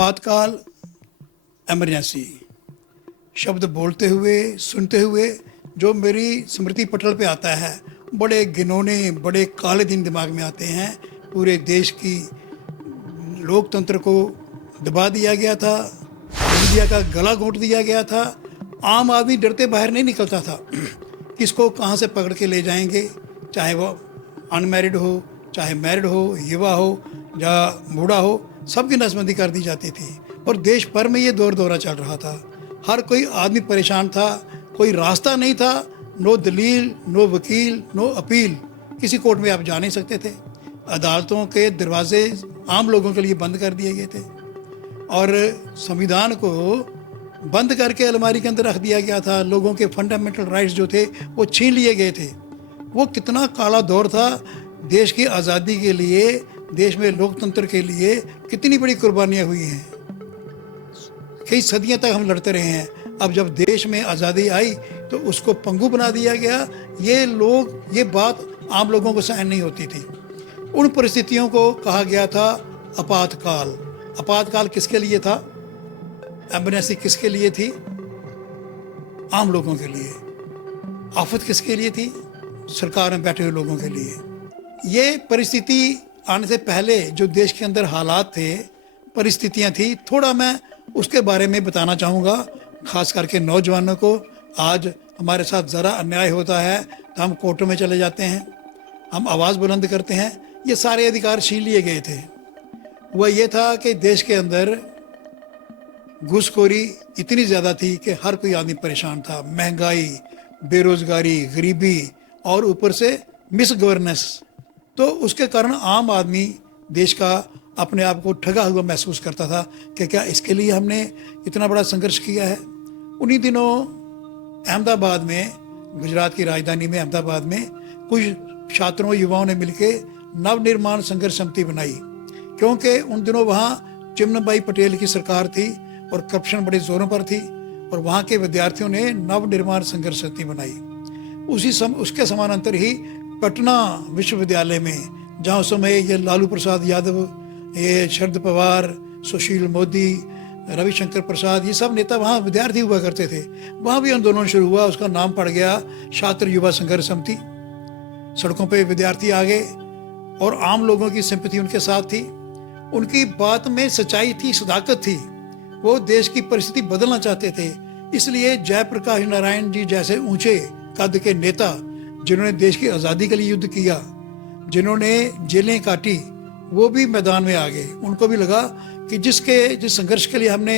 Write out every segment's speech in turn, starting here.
आपातकाल, इमरजेंसी शब्द बोलते हुए, सुनते हुए जो मेरी स्मृति पटल पे आता है, बड़े घिनौने, बड़े काले दिन दिमाग में आते हैं। पूरे देश की लोकतंत्र को दबा दिया गया था, मीडिया का गला घोंट दिया गया था। आम आदमी डरते बाहर नहीं निकलता था किसको कहाँ से पकड़ के ले जाएंगे, चाहे वो अनमैरिड हो, चाहे मैरिड हो, युवा हो या बूढ़ा हो, सबकी नसबंदी कर दी जाती थी। और देश भर में ये दौर दौरा चल रहा था। हर कोई आदमी परेशान था, कोई रास्ता नहीं था, नो दलील, नो वकील, नो अपील। किसी कोर्ट में आप जा नहीं सकते थे। अदालतों के दरवाजे आम लोगों के लिए बंद कर दिए गए थे और संविधान को बंद करके अलमारी के अंदर रख दिया गया था। लोगों के फंडामेंटल राइट्स जो थे वो छीन लिए गए थे। वो कितना काला दौर था। देश की आज़ादी के लिए, देश में लोकतंत्र के लिए कितनी बड़ी कुर्बानियाँ हुई हैं। कई सदियों तक हम लड़ते रहे हैं। अब जब देश में आज़ादी आई तो उसको पंगु बना दिया गया। ये बात आम लोगों को सहन नहीं होती थी। उन परिस्थितियों को कहा गया था आपातकाल। आपातकाल किसके लिए था? इमरजेंसी किसके लिए थी? आम लोगों के लिए। आफत किसके लिए थी? सरकार में बैठे हुए लोगों के लिए। ये परिस्थिति आने से पहले जो देश के अंदर हालात थे, परिस्थितियां थी, थोड़ा मैं उसके बारे में बताना चाहूँगा। खास करके नौजवानों को, आज हमारे साथ ज़रा अन्याय होता है तो हम कोर्टों में चले जाते हैं, हम आवाज़ बुलंद करते हैं। ये सारे अधिकार छीन लिए गए थे। वह ये था कि देश के अंदर घूसखोरी इतनी ज़्यादा थी कि हर कोई आदमी परेशान था। महंगाई, बेरोज़गारी, गरीबी और ऊपर से मिस गवर्नेंस। तो उसके कारण आम आदमी देश का अपने आप को ठगा हुआ महसूस करता था कि क्या इसके लिए हमने इतना बड़ा संघर्ष किया है। उन्हीं दिनों अहमदाबाद में, गुजरात की राजधानी में अहमदाबाद में, कुछ छात्रों, युवाओं ने मिलकर नवनिर्माण संघर्ष समिति बनाई, क्योंकि उन दिनों वहाँ चिमनभाई पटेल की सरकार थी और करप्शन बड़े जोरों पर थी। और वहाँ के विद्यार्थियों ने नवनिर्माण संघर्ष समिति बनाई। उसके समानांतर ही पटना विश्वविद्यालय में, जहाँ उस समय ये लालू प्रसाद यादव, ये शरद पवार, सुशील मोदी, रविशंकर प्रसाद, ये सब नेता वहाँ विद्यार्थी हुआ करते थे। वहाँ भी आंदोलन शुरू हुआ। उसका नाम पड़ गया छात्र युवा संघर्ष समिति। सड़कों पे विद्यार्थी आ गए और आम लोगों की सिंपैथी उनके साथ थी। उनकी बात में सच्चाई थी, सदाकत थी। वो देश की परिस्थिति बदलना चाहते थे। इसलिए जयप्रकाश नारायण जी जैसे ऊंचे कद के नेता, जिन्होंने देश की आज़ादी के लिए युद्ध किया, जिन्होंने जेलें काटी, वो भी मैदान में आ गए। उनको भी लगा कि जिस संघर्ष के लिए हमने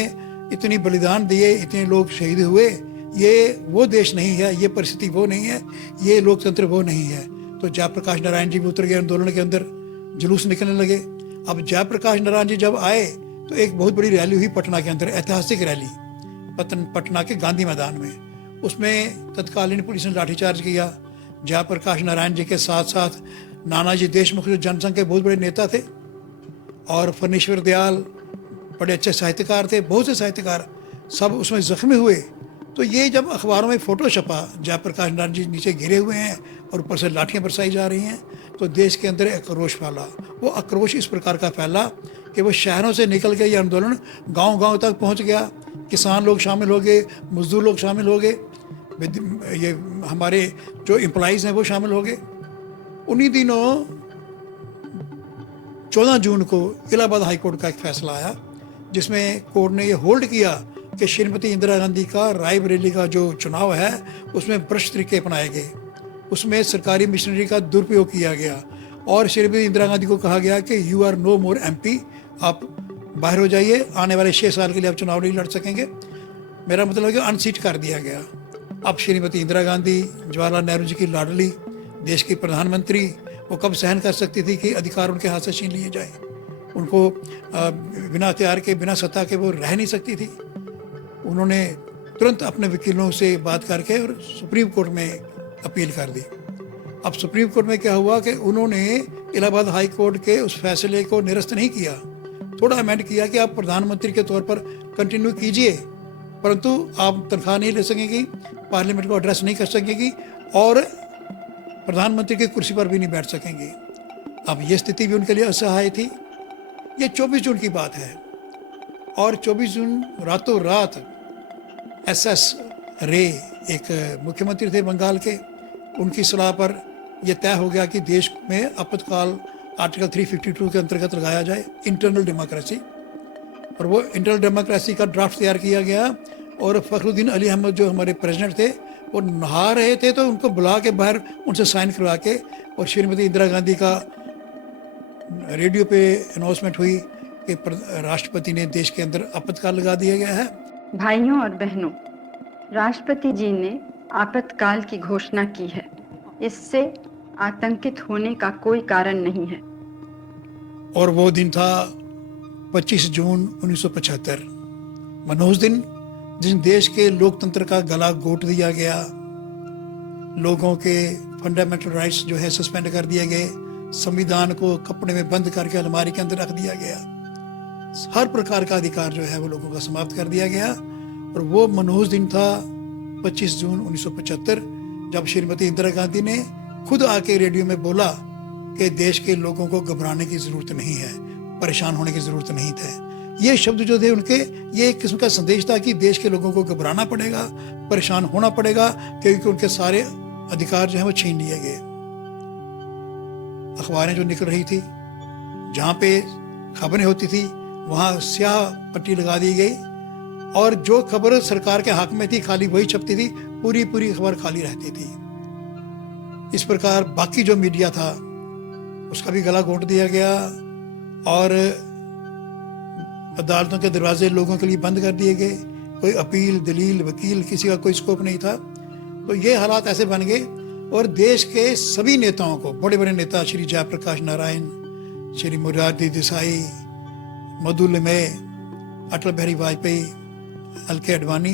इतनी बलिदान दिए, इतने लोग शहीद हुए, ये वो देश नहीं है, ये परिस्थिति वो नहीं है, ये लोकतंत्र वो नहीं है। तो जयप्रकाश नारायण जी भी उतर गए आंदोलन के अंदर, जुलूस निकलने लगे। अब जयप्रकाश नारायण जी जब आए तो एक बहुत बड़ी रैली हुई पटना के अंदर, ऐतिहासिक रैली, पटना के गांधी मैदान में। उसमें तत्कालीन पुलिस ने लाठीचार्ज किया। जयप्रकाश नारायण जी के साथ साथ नानाजी देशमुख जो जनसंघ के बहुत बड़े नेता थे, और फणीश्वर दयाल बड़े अच्छे साहित्यकार थे, बहुत से साहित्यकार, सब उसमें जख्मी हुए। तो ये जब अखबारों में फ़ोटो छपा, जयप्रकाश नारायण जी नीचे गिरे हुए हैं और ऊपर से लाठियाँ बरसाई जा रही हैं, तो देश के अंदर एक आक्रोश फैला। वो आक्रोश इस प्रकार का फैला कि वो शहरों से निकल के ये आंदोलन गांव-गांव तक पहुंच गया। किसान लोग शामिल हो गए, मजदूर लोग शामिल हो गए, ये हमारे जो एम्प्लॉइज़ हैं वो शामिल हो गए। उन्हीं दिनों 14 जून को इलाहाबाद हाई कोर्ट का एक फैसला आया, जिसमें कोर्ट ने ये होल्ड किया कि श्रीमती इंदिरा गांधी का रायबरेली का जो चुनाव है उसमें भ्रष्ट तरीके अपनाए गए, उसमें सरकारी मशीनरी का दुरुपयोग किया गया और श्रीमती इंदिरा गांधी को कहा गया कि you are no more MP, आप बाहर हो जाइए, आने वाले 6 साल के लिए आप चुनाव नहीं लड़ सकेंगे। मेरा मतलब है कि अनसीट कर दिया गया। अब श्रीमती इंदिरा गांधी, जवाहरलाल नेहरू जी की लाडली, देश की प्रधानमंत्री, वो कब सहन कर सकती थी कि अधिकार उनके हाथ से छीन लिए जाए। उनको बिना हथियार के, बिना सत्ता के वो रह नहीं सकती थी। उन्होंने तुरंत अपने वकीलों से बात करके और सुप्रीम कोर्ट में अपील कर दी। अब सुप्रीम कोर्ट में क्या हुआ कि उन्होंने इलाहाबाद हाई कोर्ट के उस फैसले को निरस्त नहीं किया, थोड़ा अमेंड किया कि आप प्रधानमंत्री के तौर पर कंटिन्यू कीजिए, परंतु आप तनख्वाह नहीं ले सकेंगी, पार्लियामेंट को एड्रेस नहीं कर सकेंगी और प्रधानमंत्री की कुर्सी पर भी नहीं बैठ सकेंगी। अब ये स्थिति भी उनके लिए असहाय थी। ये 24 जून की बात है। और 24 जून रातों रात SS रे एक मुख्यमंत्री थे बंगाल के, उनकी सलाह पर यह तय हो गया कि देश में आपातकाल आर्टिकल 352 के अंतर्गत लगाया जाए, इंटरनल डेमोक्रेसी। और वो इंटरनल डेमोक्रेसी का ड्राफ्ट तैयार किया गया और फखरुद्दीन अली अहमद जो हमारे प्रेसिडेंट थे वो नहा रहे थे तो उनको बुला के बाहर उनसे साइन करवा के, और श्रीमती इंदिरा गांधी का रेडियो पे अनाउंसमेंट हुई कि राष्ट्रपति ने देश के अंदर आपातकाल लगा दिया गया है। भाइयों और बहनों, राष्ट्रपति जी ने आपातकाल की घोषणा की है। इससे आतंकित होने का कोई कारण नहीं है। और वो दिन था 25 जून 1975, मनोज दिन, जिस देश के लोकतंत्र का गला घोट दिया गया, लोगों के फंडामेंटल राइट्स जो है सस्पेंड कर दिए गए, संविधान को कपड़े में बंद करके अलमारी के अंदर रख दिया गया, हर प्रकार का अधिकार जो है वो लोगों का समाप्त कर दिया गया। और वो मनहूस दिन था 25 जून 1975, जब श्रीमती इंदिरा गांधी ने खुद आके रेडियो में बोला कि देश के लोगों को घबराने की जरूरत नहीं है, परेशान होने की जरूरत नहीं है। ये शब्द जो थे उनके, ये एक किस्म का संदेश था कि देश के लोगों को घबराना पड़ेगा, परेशान होना पड़ेगा, क्योंकि उनके सारे अधिकार जो है वो छीन लिए गए। अखबारें जो निकल रही थी, जहाँ पे खबरें होती थी वहाँ स्याह पट्टी लगा दी गई, और जो खबर सरकार के हक में थी खाली वही छपती थी, पूरी पूरी खबर खाली रहती थी। इस प्रकार बाकी जो मीडिया था उसका भी गला घोंट दिया गया, और अदालतों के दरवाजे लोगों के लिए बंद कर दिए गए। कोई अपील, दलील, वकील, किसी का कोई स्कोप नहीं था। तो ये हालात ऐसे बन गए, और देश के सभी नेताओं को, बड़े बड़े नेता, श्री जयप्रकाश नारायण, श्री मोरारजी देसाई, मधु लिमये, अटल बिहारी वाजपेयी, LK आडवाणी,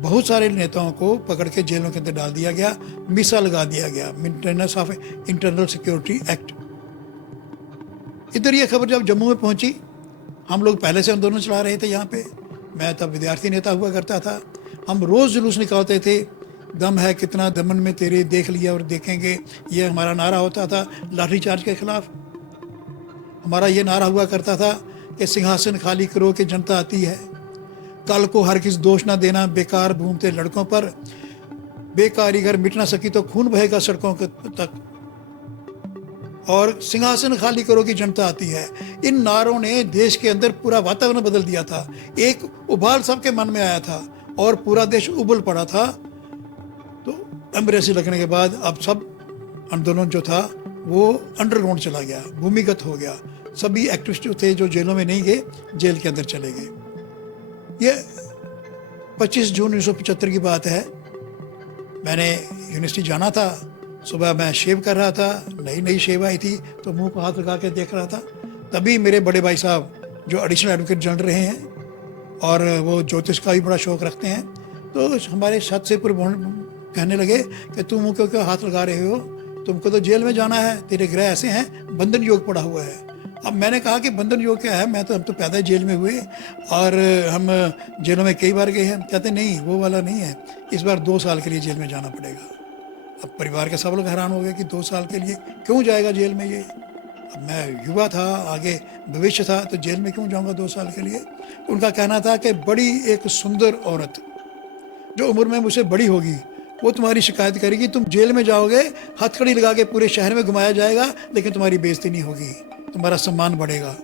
बहुत सारे नेताओं को पकड़ के जेलों के अंदर डाल दिया गया, मीसा लगा दिया गया, maintenance of internal security act. इधर ये खबर जब जम्मू में पहुंची, हम लोग पहले से आंदोलन चला रहे थे यहाँ पे, मैं तब विद्यार्थी नेता हुआ करता था, हम रोज़ जुलूस निकालते थे, दम है कितना दमन में तेरे, देख लिया और देखेंगे, ये हमारा नारा होता था लाठीचार्ज के खिलाफ। हमारा ये नारा हुआ करता था कि सिंहासन खाली करो कि जनता आती है, कल को हर किस दोष ना देना, बेकार घूमते लड़कों पर, बेकारी अगर मिट ना सकी तो खून बहेगा सड़कों तक, और सिंहासन खाली करो कि जनता आती है। इन नारों ने देश के अंदर पूरा वातावरण बदल दिया था, एक उबाल सबके मन में आया था और पूरा देश उबल पड़ा था। तो एमरजेंसी लगने के बाद अब सब आंदोलन जो था वो अंडरग्राउंड चला गया, भूमिगत हो गया। सभी एक्टिविस्ट जो थे, जो जेलों में नहीं गए, जेल के अंदर चले गए। ये 25 जून 1975 की बात है। मैंने यूनिवर्सिटी जाना था, सुबह मैं शेव कर रहा था, नई नई शेव आई थी, तो मुंह को हाथ लगा के देख रहा था। तभी मेरे बड़े भाई साहब जो एडिशनल एडवोकेट जनरल रहे हैं और वो ज्योतिष का भी बड़ा शौक रखते हैं, तो हमारे छत से पूरे कहने लगे कि तुम मुँह क्यों हाथ लगा रहे हो, तुमको तो जेल में जाना है, तेरे ग्रह ऐसे हैं, बंधन योग पड़ा हुआ है। अब मैंने कहा कि बंधन योग क्या है, हम तो पैदा जेल में हुए और हम जेलों में कई बार गए हैं। कहते नहीं, वो वाला नहीं है, इस बार 2 साल के लिए जेल में जाना पड़ेगा। अब परिवार के सब लोग हैरान हो गए कि 2 साल के लिए क्यों जाएगा जेल में ये। अब मैं युवा था, आगे भविष्य था, तो जेल में क्यों जाऊंगा 2 साल के लिए। उनका कहना था कि बड़ी एक सुंदर औरत जो उम्र में मुझसे बड़ी होगी वो तुम्हारी शिकायत करेगी, तुम जेल में जाओगे, हथकड़ी लगा के पूरे शहर में घुमाया जाएगा, लेकिन तुम्हारी बेइज्जती नहीं होगी, तुम्हारा सम्मान बढ़ेगा।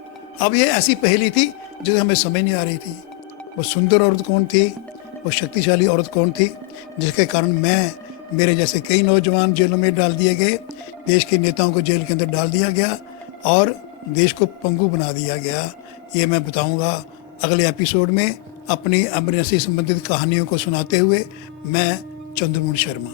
अब ये ऐसी पहेली थी जो हमें समझ नहीं आ रही थी। वो सुंदर औरत कौन थी, वो शक्तिशाली औरत कौन थी, जिसके कारण मेरे जैसे कई नौजवान जेलों में डाल दिए गए, देश के नेताओं को जेल के अंदर डाल दिया गया और देश को पंगु बना दिया गया। ये मैं बताऊंगा अगले एपिसोड में, अपनी एमरजेंसी संबंधित कहानियों को सुनाते हुए। मैं चंद्रमोहन शर्मा।